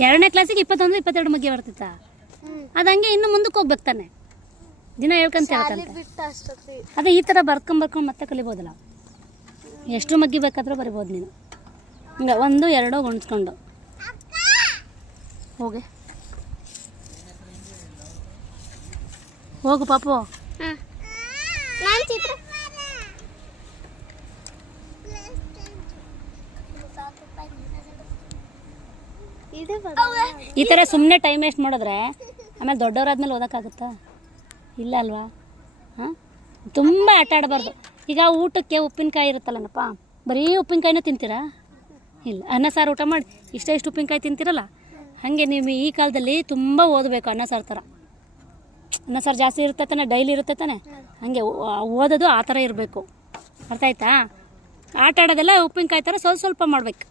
2ನೇ ಕ್ಲಾಸಿಗೆ 21 22 ಮಗ್ಗಿ ಬರ್ತಿತ್ತಾ? ಅದು ಹಂಗೆ ಇನ್ನು ಮುಂದಕ್ಕೆ ಹೋಗ್ಬೇಕು ತಾನೆ, ದಿನ ಹೇಳ್ಕೊಂತ ಅದೇ ಈ ಥರ ಬರ್ಕೊಂಡು ಮತ್ತೆ ಕಲಿಬೋದಲ್ಲ. ಎಷ್ಟು ಮಗ್ಗಿ ಬೇಕಾದರೂ ಬರಿಬೋದು ನೀನು. ಹಿಂಗೆ 1 2 ಗುಣಿಸ್ಕೊಂಡು ಹೋಗು ಪಾಪು. ಈ ಥರ ಸುಮ್ಮನೆ ಟೈಮ್ ವೇಸ್ಟ್ ಮಾಡಿದ್ರೆ ಆಮೇಲೆ ದೊಡ್ಡವರಾದ್ಮೇಲೆ ಓದೋಕ್ಕಾಗುತ್ತಾ? ಇಲ್ಲ ಅಲ್ವಾ? ಹಾಂ, ತುಂಬ ಆಟ ಆಡಬಾರ್ದು. ಈಗ ಊಟಕ್ಕೆ ಉಪ್ಪಿನಕಾಯಿ ಇರುತ್ತಲ್ಲನಪ್ಪ, ಬರೀ ಉಪ್ಪಿನಕಾಯಿನ ತಿಂತೀರಾ? ಇಲ್ಲ, ಅನ್ನ ಸಾರು ಊಟ ಮಾಡಿ ಇಷ್ಟು ಉಪ್ಪಿನಕಾಯಿ ತಿಂತೀರಲ್ಲ, ಹಾಗೆ ನೀವು ಈ ಕಾಲದಲ್ಲಿ ತುಂಬ ಓದಬೇಕು. ಅನ್ನ ಸಾರು ಥರ, ಅನ್ನ ಸಾರು ಜಾಸ್ತಿ ಇರುತ್ತೆ ತಾನೆ, ಡೈಲಿ ಇರುತ್ತೆ ತಾನೆ, ಹಾಗೆ ಓದೋದು ಆ ಥರ ಇರಬೇಕು. ಅರ್ಥ ಆಯ್ತಾ? ಆಟ ಆಡೋದೆಲ್ಲ ಉಪ್ಪಿನಕಾಯಿ ಥರ ಸ್ವಲ್ಪ ಮಾಡಬೇಕು.